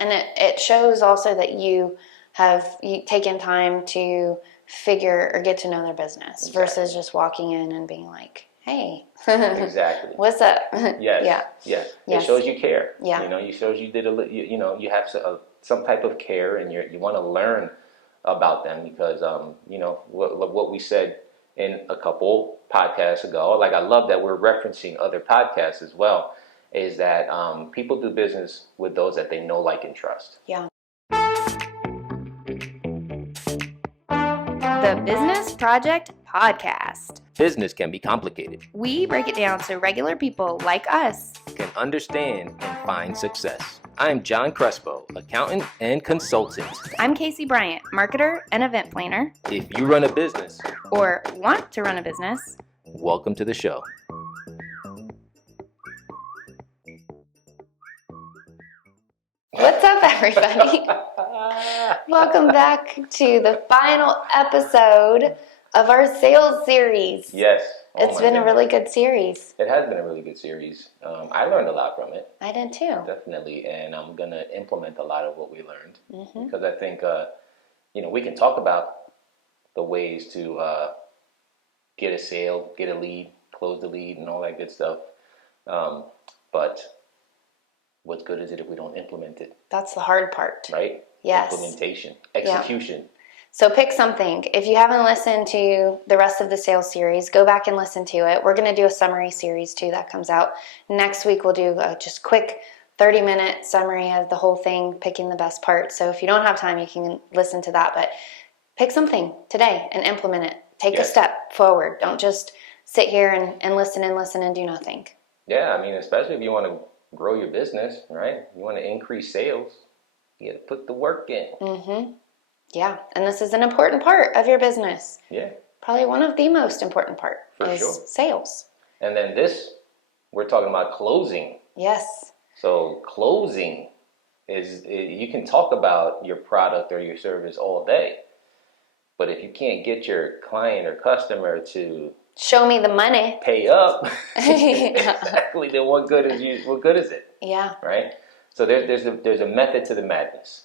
and it shows also that you taken time to figure or get to know their business versus just walking in and being like, hey, exactly, what's up? Yes. It shows you care. Yeah. You shows you did you have some type of care, and you want to learn about them because what we said in a couple podcasts ago. Like, I love that we're referencing other podcasts as well. Is that people do business with those that they know, like, and trust. Yeah. The Business Project Podcast. Business can be complicated. We break it down so regular people like us can understand and find success. I'm John Crespo, accountant and consultant. I'm Casey Bryant, marketer and event planner. If you run a business or want to run a business, welcome to the show. What's up, everybody? Welcome back to the final episode of our sales series. Yes. It's been a really good series. It has been a really good series. I learned a lot from it. I did too. Definitely. And I'm going to implement a lot of what we learned. Because I think, we can talk about the ways to get a sale, get a lead, close the lead, and all that good stuff. But what's good is it if we don't implement it? That's the hard part. Right? Yes. Implementation, execution. Yeah. So pick something. If you haven't listened to the rest of the sales series, go back and listen to it. We're going to do a summary series too that comes out. Next week we'll do a just quick 30-minute summary of the whole thing, picking the best parts. So if you don't have time, you can listen to that. But pick something today and implement it. Take a step forward. Don't just sit here and listen and do nothing. Yeah, I mean, especially if you want to grow your business, right? You want to increase sales, you got to put the work in. Yeah, and this is an important part of your business. Yeah. Probably one of the most important part is sales. And then we're talking about closing. Yes. So closing is you can talk about your product or your service all day, but if you can't get your client or customer to show me the money, pay up, exactly, then what good is it? Yeah. Right? So there's a method to the madness.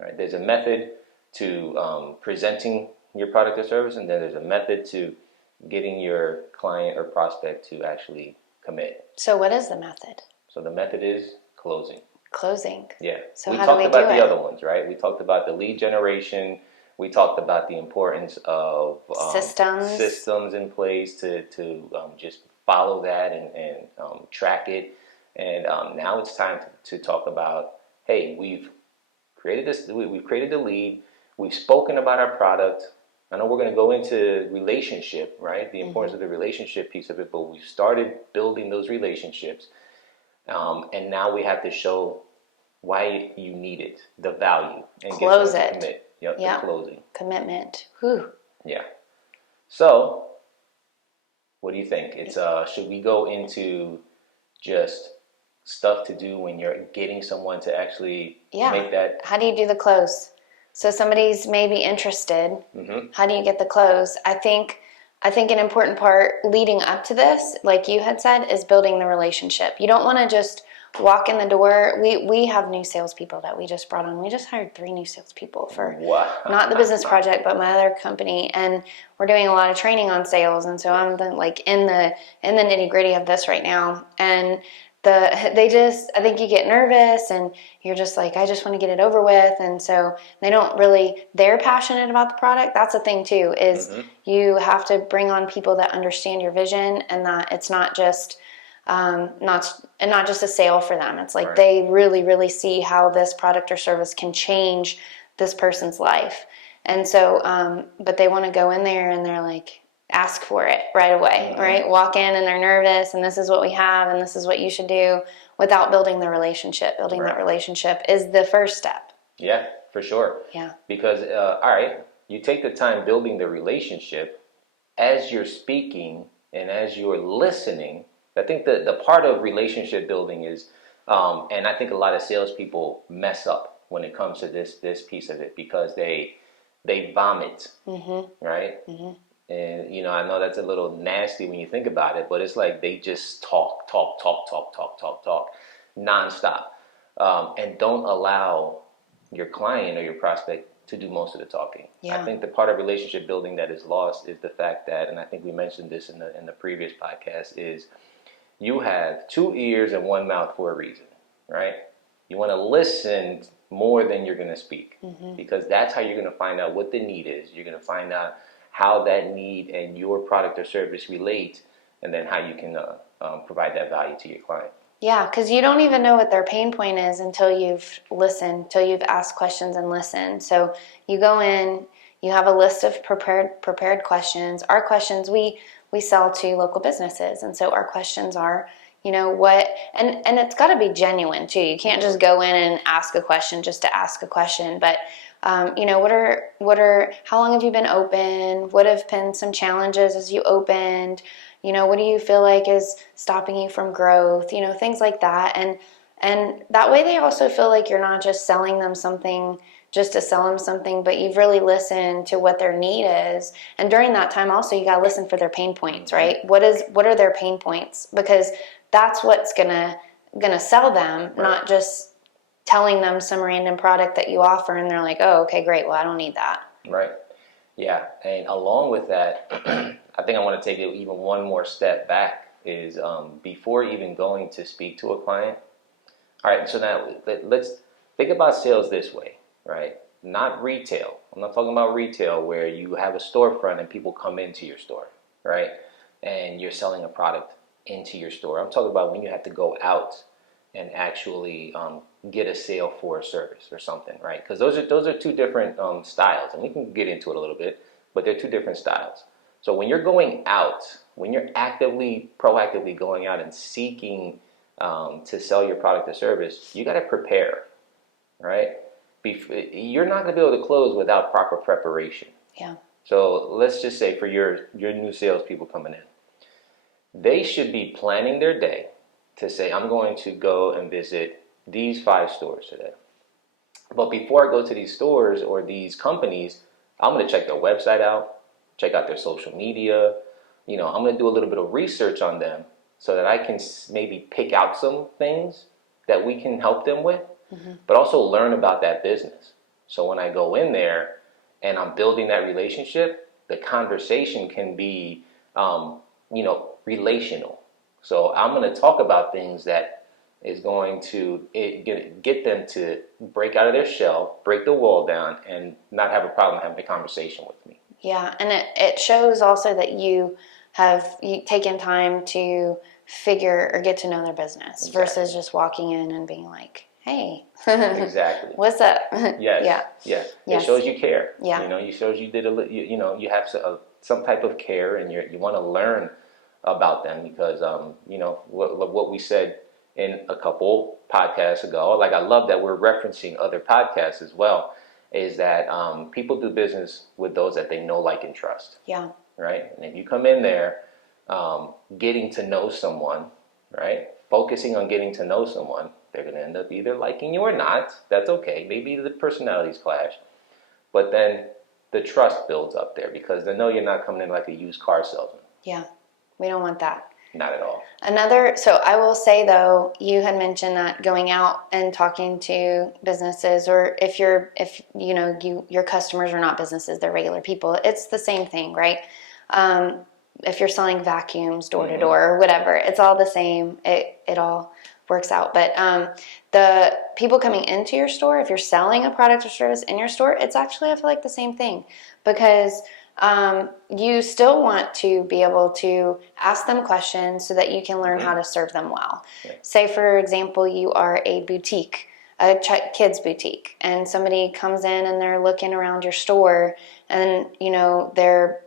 Right? There's a method to presenting your product or service, and then there's a method to getting your client or prospect to actually commit. So what is the method? So the method is closing. Closing. Yeah. So we how talked do we about do the it? other ones, right? We talked about the lead generation. We talked about the importance of systems in place to just follow that and track it. And now it's time to talk about, hey, we've created this. We've created the lead. We've spoken about our product. I know we're going to go into relationship, right? The importance of the relationship piece of it, but we've started building those relationships. And now we have to show why you need it, the value, and close get someone it. to commit. Yep, the closing. Commitment. Whew. Yeah. So, what do you think? It's should we go into just stuff to do when you're getting someone to actually make that? How do you do the close? So somebody's maybe interested. How do you get the close? I think an important part leading up to this, like you had said, is building the relationship. You don't want to just walk in the door. We have new salespeople that we just brought on. We just hired 3 new salespeople for not the Business Project, but my other company, and we're doing a lot of training on sales. And so I'm in the nitty gritty of this right now. And I think you get nervous and you're just like, I just want to get it over with. And so they're passionate about the product. That's the thing too, is you have to bring on people that understand your vision and that it's not just not just a sale for them. It's like they really, really see how this product or service can change this person's life. And so, but they want to go in there and they're like, ask for it right away, right? Walk in and they're nervous and this is what we have and this is what you should do without building the relationship. Building that relationship is the first step. Yeah, for sure. Yeah. Because, all right, you take the time building the relationship as you're speaking and as you're listening. I think the part of relationship building is, and I think a lot of salespeople mess up when it comes to this piece of it because they vomit, right? And, I know that's a little nasty when you think about it, but it's like they just talk nonstop. and don't allow your client or your prospect to do most of the talking. Yeah. I think the part of relationship building that is lost is the fact that, and I think we mentioned this in the previous podcast, is you have 2 ears and 1 mouth for a reason, right? You want to listen more than you're going to speak, because that's how you're going to find out what the need is. You're going to find out how that need and your product or service relate, and then how you can provide that value to your client. Yeah, because you don't even know what their pain point is until you've listened, until you've asked questions and listened. So you go in, you have a list of prepared questions. Our questions, we sell to local businesses, and so our questions are, what, and it's got to be genuine too. You can't just go in and ask a question just to ask a question, but how long have you been open? What have been some challenges as you opened? What do you feel like is stopping you from growth? Things like that. And that way they also feel like you're not just selling them something just to sell them something, but you've really listened to what their need is. And during that time also, you got to listen for their pain points, right? What are their pain points? Because that's what's gonna sell them, right. Not just telling them some random product that you offer and they're like, oh, okay, great. Well, I don't need that. Right. Yeah. And along with that, I think I want to take it even one more step back is before even going to speak to a client. All right, so now let's think about sales this way, right? Not retail. I'm not talking about retail where you have a storefront and people come into your store, right? And you're selling a product into your store. I'm talking about when you have to go out and actually get a sale for a service or something, right? Because those are 2 different styles, and we can get into it a little bit, but they're 2 different styles. So when you're going out, when you're proactively going out and seeking to sell your product or service, you got to prepare, right? You're not going to be able to close without proper preparation. Yeah. So let's just say for your new salespeople coming in, they should be planning their day to say, I'm going to go and visit these 5 stores today. But before I go to these stores or these companies, I'm going to check their website out, check out their social media. I'm going to do a little bit of research on them so that I can maybe pick out some things that we can help them with, but also learn about that business. So when I go in there and I'm building that relationship, the conversation can be, relational. So I'm going to talk about things that is going to get them to break out of their shell, break the wall down, and not have a problem having a conversation with me. Yeah, and it shows also that you have taken time to figure or get to know their business versus just walking in and being like, hey. Exactly. What's up? Yes. Yeah. It shows you care. Yeah. It shows you did you have some type of care, and you want to learn about them because what we said in a couple podcasts ago. Like, I love that we're referencing other podcasts as well. Is that people do business with those that they know, like, and trust. Yeah. Right. And if you come in there getting to know someone, right, focusing on getting to know someone, they're going to end up either liking you or not. That's okay. Maybe the personalities clash. But then the trust builds up there because they know you're not coming in like a used car salesman. Yeah. We don't want that. Not at all. So I will say though, you had mentioned that going out and talking to businesses, or if your customers are not businesses, they're regular people, it's the same thing, right? If you're selling vacuums door to door or whatever, it's all the same. It all works out. But the people coming into your store, if you're selling a product or service in your store, it's actually, I feel like, the same thing, because you still want to be able to ask them questions so that you can learn how to serve them well. Right. Say, for example, you are a boutique, a kids boutique, and somebody comes in and they're looking around your store, and they're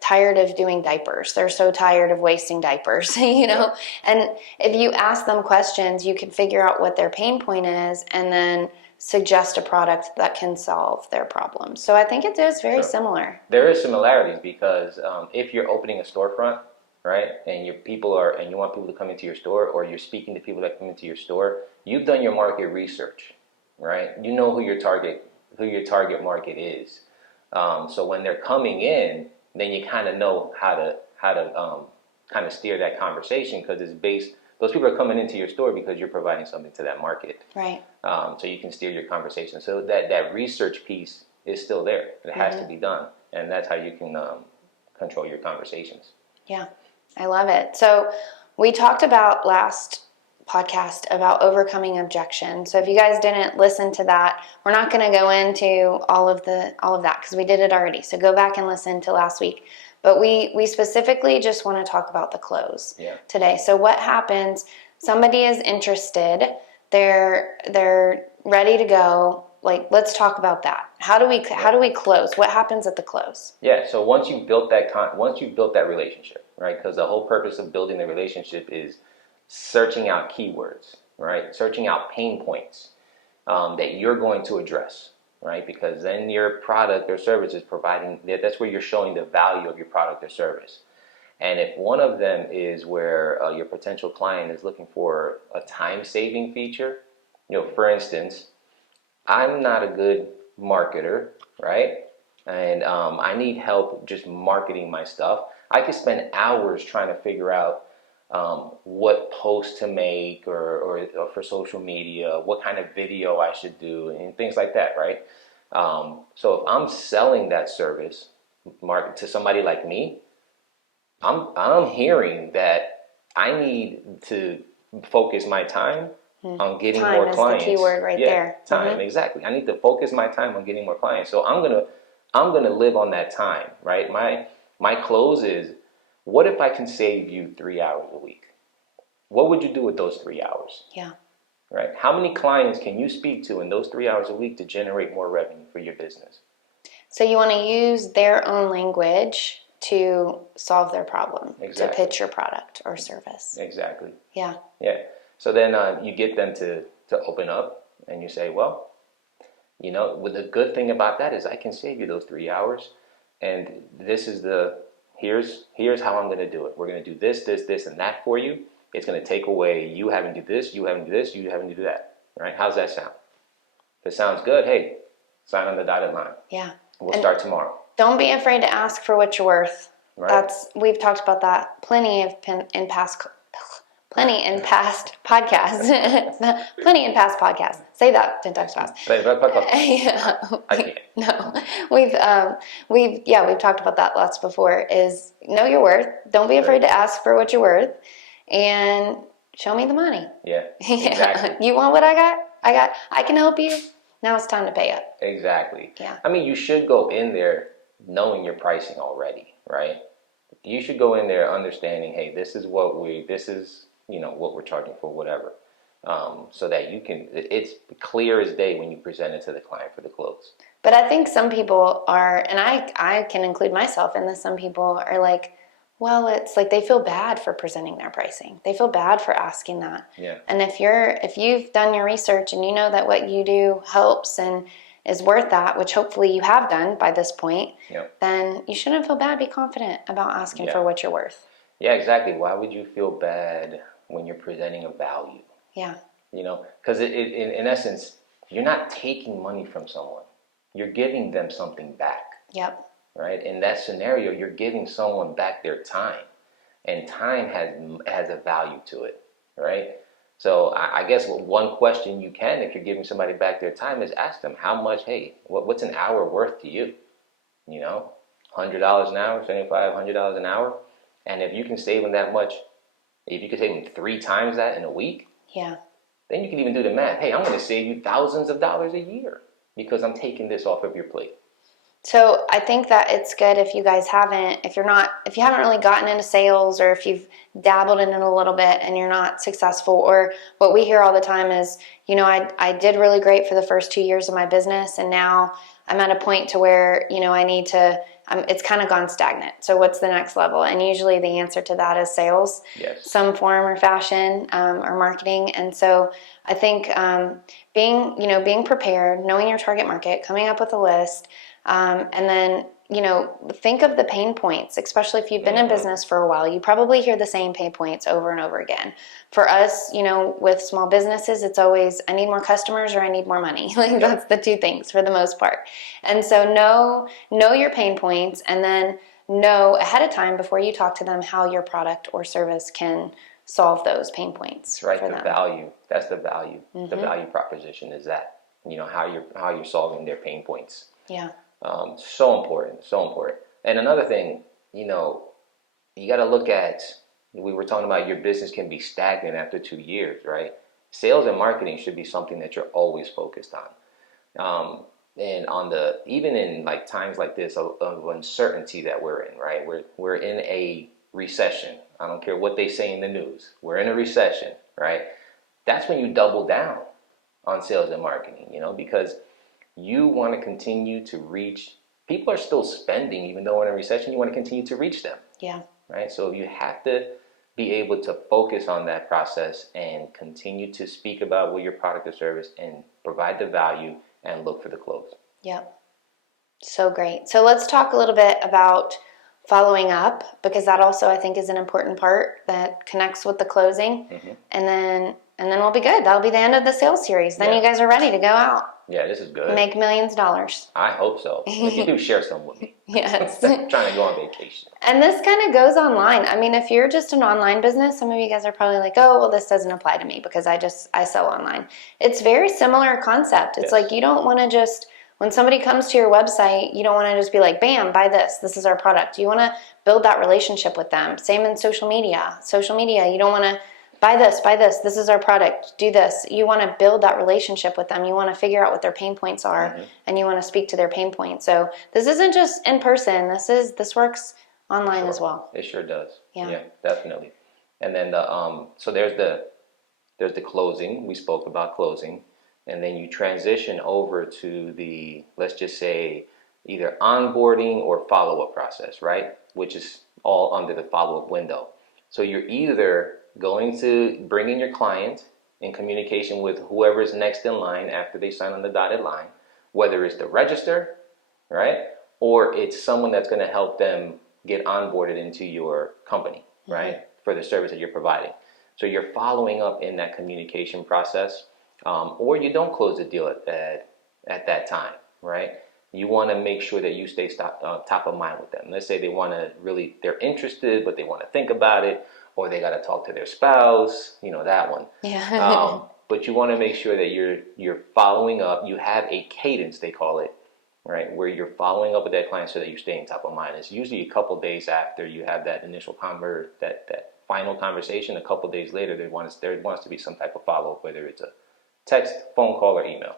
tired of doing diapers. They're so tired of wasting diapers, and if you ask them questions, you can figure out what their pain point is and then suggest a product that can solve their problems. So I think it is very similar. There is similarities because if you're opening a storefront, right, and you want people to come into your store, or you're speaking to people that come into your store, you've done your market research, right? You know who your target market is. So when they're coming in, then you kind of know how to kind of steer that conversation, because it's based those people are coming into your store because you're providing something to that market. Right. So you can steer your conversation. So that research piece is still there. It has to be done. And that's how you can control your conversations. Yeah, I love it. So we talked about last podcast about overcoming objection. So if you guys didn't listen to that, we're not going to go into all of that because we did it already. So go back and listen to last week. But we specifically just want to talk about the close today. So what happens? Somebody is interested. They're ready to go. Like, let's talk about that. How do we close? What happens at the close? Yeah. So once you've built that relationship, right? Because the whole purpose of building the relationship is searching out keywords, right? Searching out pain points that you're going to address, right? Because then your product or service is providing, that's where you're showing the value of your product or service. And if one of them is where your potential client is looking for a time-saving feature, for instance, I'm not a good marketer, right? And I need help just marketing my stuff. I could spend hours trying to figure out what post to make or for social media, what kind of video I should do, and things like that, right? So if I'm selling that service to somebody like me, I'm hearing that I need to focus my time on getting more clients. Time is the key word right there. Time, exactly. I need to focus my time on getting more clients. So I'm gonna live on that time, right? My close is, what if I can save you 3 hours a week? What would you do with those 3 hours? Yeah. Right? How many clients can you speak to in those 3 hours a week to generate more revenue for your business? So you want to use their own language to solve their problem, to pitch your product or service. Exactly. Yeah. Yeah. So then you get them to open up, and you say, well, the good thing about that is I can save you those 3 hours, and this is here's how I'm going to do it. We're going to do this, and that for you. It's going to take away you having to do this, you having to do this, you having to do that. Right? How's that sound? If it sounds good, hey, sign on the dotted line. Yeah. We'll start tomorrow. Don't be afraid to ask for what you're worth. Right. We've talked about that plenty in past podcasts. Plenty in past podcasts. Say that 10 times fast. Yeah. I can't. No, we've talked about that lots before. Is know your worth. Don't be afraid to ask for what you're worth, and show me the money. Yeah. Exactly. You want what I got? I can help you. Now it's time to pay up. Exactly. Yeah. I mean, you should go in there knowing your pricing already, right? You should go in there understanding, hey, this is what we're charging for whatever. So that it's clear as day when you present it to the client for the close. But I think some people are, and I can include myself in this, some people are like, well, it's like they feel bad for presenting their pricing. They feel bad for asking that. Yeah. And if you've done your research and you know that what you do helps and is worth that, which hopefully you have done by this point, then you shouldn't feel bad. Be confident about asking for what you're worth. Yeah, exactly. Why would you feel bad when you're presenting a value? Yeah. Because in essence, you're not taking money from someone. You're giving them something back. Yep. Right? In that scenario, you're giving someone back their time. And time has a value to it. Right? So I guess one question you can, if you're giving somebody back their time, is ask them how much, hey, what's an hour worth to you? $100 an hour, $75, $100 an hour. And if you can save them that much, if you could save them 3 times that in a week, then you can even do the math. Hey, I'm going to save you thousands of dollars a year because I'm taking this off of your plate. So I think that it's good if you guys if you haven't really gotten into sales, or if you've dabbled in it a little bit and you're not successful, or what we hear all the time is, I did really great for the first 2 years of my business, and now I'm at a point to where, I need to, it's kind of gone stagnant. So what's the next level? And usually the answer to that is sales, some form or fashion, or marketing. And so I think being prepared, knowing your target market, coming up with a list, and then, think of the pain points, especially if you've been in business for a while. You probably hear the same pain points over and over again. For us, with small businesses, it's always, I need more customers or I need more money. That's the 2 things for the most part. And so know your pain points, and then know ahead of time before you talk to them how your product or service can solve those pain points. That's right. For the them. value. That's the value. The value proposition is that, how you're solving their pain points. Yeah. So important. So important. And another thing, you got to look at. We were talking about your business can be stagnant after 2 years, right? Sales and marketing should be something that you're always focused on. And even in like times like this of uncertainty that we're in, right? We're in a recession. I don't care what they say in the news. We're in a recession, right? That's when you double down on sales and marketing, because you want to continue to reach. People are still spending, even though we're in a recession. You want to continue to reach them. Yeah. Right. So you have to be able to focus on that process and continue to speak about what your product or service and provide the value and look for the close. Yep. So great. So let's talk a little bit about following up, because that also I think is an important part that connects with the closing. And then we'll be good. That'll be the end of the sales series. Then you guys are ready to go out. Yeah, this is good. Make millions of dollars. I hope so. If you do, share some with me. Yes. Trying to go on vacation. And this kind of goes online. I mean, if you're just an online business, some of you guys are probably like, oh, well, this doesn't apply to me because I sell online. It's very similar concept. It's like you don't want to just, when somebody comes to your website, you don't want to just be like, bam, buy this. This is our product. You want to build that relationship with them. Same in social media. Social media, you don't want to buy this, this is our product, do this. You want to build that relationship with them. You want to figure out what their pain points are, and you want to speak to their pain points. So this isn't just in person. This works online as well. It sure does. Yeah, definitely. And then so there's the closing. We spoke about closing, and then you transition over to the, let's just say, either onboarding or follow-up process, right? Which is all under the follow-up window. So you're either going to bring in your client in communication with whoever's next in line after they sign on the dotted line, whether it's the register, right? Or it's someone that's going to help them get onboarded into your company, right? For the service that you're providing. So you're following up in that communication process, or you don't close the deal at that time, right? You want to make sure that you stay top of mind with them. Let's say they're interested, but they want to think about it, or they got to talk to their spouse, that one. Yeah. But you want to make sure that you're following up. You have a cadence, they call it, right, where you're following up with that client so that you're staying top of mind. It's usually a couple days after you have that initial that final conversation. A couple days later, there wants to be some type of follow-up, whether it's a text, phone call, or email.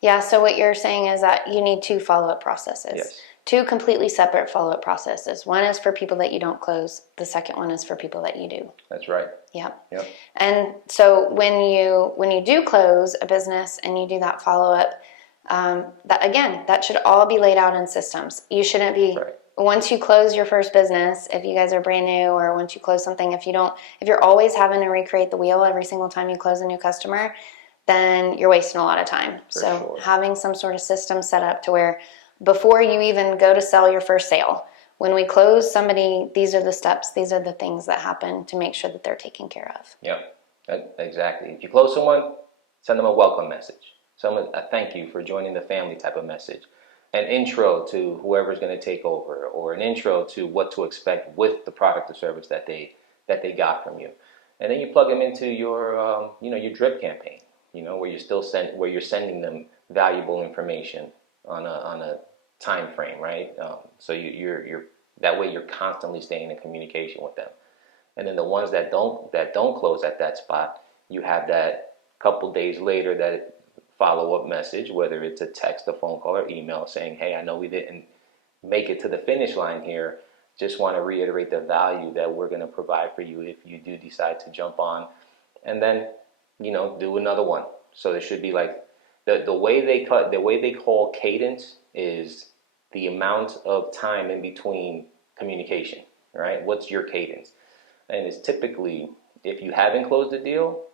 Yeah, so what you're saying is that you need 2 follow-up processes. Yes. 2 completely separate follow-up processes. One is for people that you don't close. The second one is for people that you do. That's right. Yep. Yep. And so when you do close a business and you do that follow-up, that should all be laid out in systems. You shouldn't be, once you close your first business, if you guys are brand new, or once you close something, if you're always having to recreate the wheel every single time you close a new customer, then you're wasting a lot of time. Having some sort of system set up to where before you even go to sell your first sale, when we close somebody, these are the steps, these are the things that happen to make sure that they're taken care of. Yep, exactly. If you close someone, send them a welcome message. A thank you for joining the family type of message. An intro to whoever's going to take over, or an intro to what to expect with the product or service that they got from you. And then you plug them into your your drip campaign, where you're sending them valuable information on a time frame, right? So you're that way you're constantly staying in communication with them. And then the ones that don't close at that spot, you have that couple days later that follow-up message, whether it's a text, a phone call, or email saying, hey, I know we didn't make it to the finish line here. Just want to reiterate the value that we're going to provide for you if you do decide to jump on. And then, do another one. So there should be like the way they call cadence is the amount of time in between communication, right? What's your cadence? And it's typically, if you haven't closed the deal,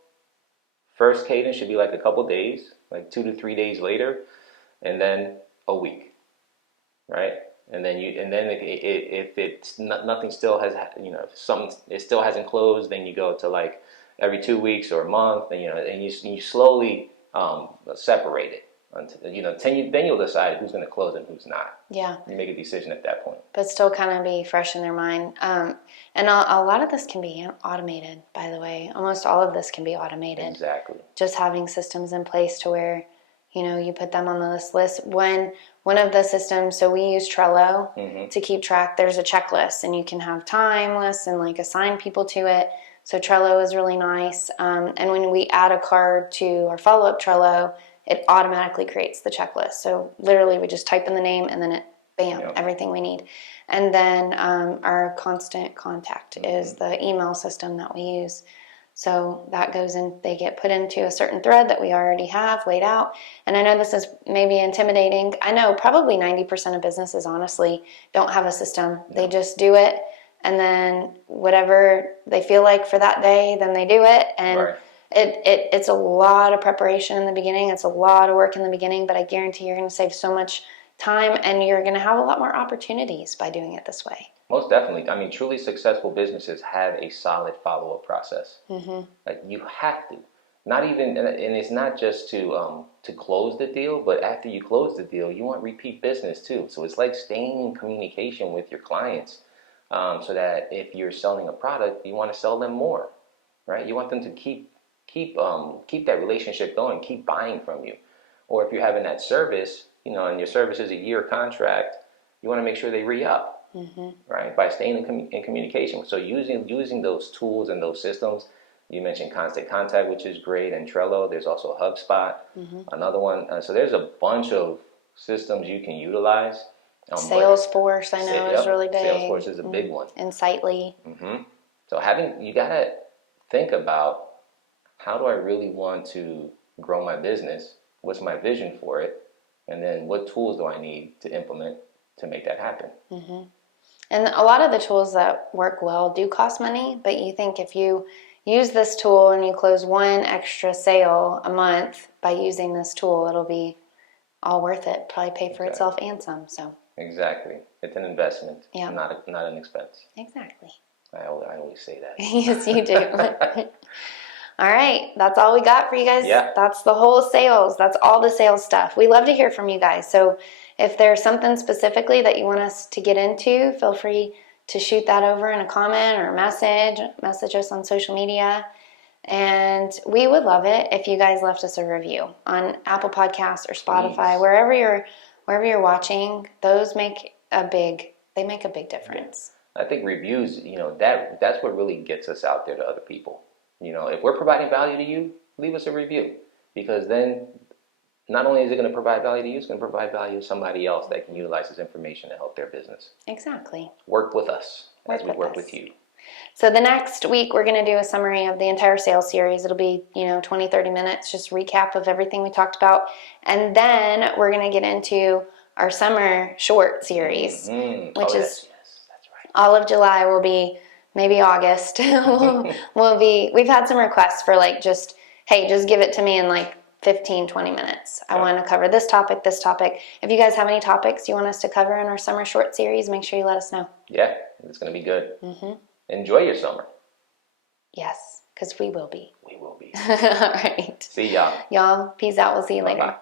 first cadence should be like a couple days, like 2 to 3 days later, and then a week, right? And then if it's nothing still has, it still hasn't closed, then you go to like every 2 weeks or a month, and you slowly separate it. until, then you'll decide who's going to close and who's not. Yeah. You make a decision at that point. But still kind of be fresh in their mind. And a lot of this can be automated, by the way. Almost all of this can be automated. Exactly. Just having systems in place to where, you put them on this list. When one of the systems, so we use Trello to keep track. There's a checklist, and you can have time lists and like assign people to it. So Trello is really nice. And when we add a card to our follow-up Trello, it automatically creates the checklist. So literally we just type in the name and then it, bam, everything we need. And then our constant contact is the email system that we use. So that goes in, they get put into a certain thread that we already have laid out. And I know this is maybe intimidating. I know probably 90% of businesses honestly don't have a system. They just do it, and then whatever they feel like for that day, then they do it. And it's a lot of preparation in the beginning. It's a lot of work in the beginning, but I guarantee you're going to save so much time, and you're going to have a lot more opportunities by doing it this way. Most definitely. I mean, truly successful businesses have a solid follow-up process. Like, you have to. Not even, and it's not just to close the deal, but after you close the deal, you want repeat business too. So it's like staying in communication with your clients, so that if you're selling a product, you want to sell them more, right? You want them to keep that relationship going, keep buying from you. Or if you're having that service, and your service is a year contract, you want to make sure they re-up. Right, by staying in communication. So using those tools and those systems. You mentioned Constant Contact, which is great, and Trello. There's also HubSpot, another one. So there's a bunch of systems you can utilize. Salesforce, I know, is really big. Salesforce is a big one. Insightly. So you gotta think about, how do I really want to grow my business? What's my vision for it? And then what tools do I need to implement to make that happen? And a lot of the tools that work well do cost money, but you think if you use this tool and you close one extra sale a month by using this tool, it'll be all worth it. Probably pay for itself and some. So exactly, it's an investment, not an expense. Exactly. I always say that. Yes, you do. All right, that's all we got for you guys. Yeah. That's the whole sales. That's all the sales stuff. We love to hear from you guys. So if there's something specifically that you want us to get into, feel free to shoot that over in a comment or a message us on social media. And we would love it if you guys left us a review on Apple Podcasts or Spotify, wherever you're watching. Those make a big difference. I think reviews, that's what really gets us out there to other people. If we're providing value to you, leave us a review, because then not only is it going to provide value to you, it's going to provide value to somebody else that can utilize this information to help their business. Exactly. Work with us as we work with you. So the next week, we're going to do a summary of the entire sales series. It'll be, 20, 30 minutes, just recap of everything we talked about. And then we're going to get into our summer short series, which is that's right. All of July will be, maybe August. We've had some requests for just give it to me in 15, 20 minutes. I want to cover this topic. If you guys have any topics you want us to cover in our summer short series, make sure you let us know. Yeah, it's going to be good. Enjoy your summer. Yes, because we will be. We will be. All right. See y'all. Y'all, peace out. We'll see you later. Bye.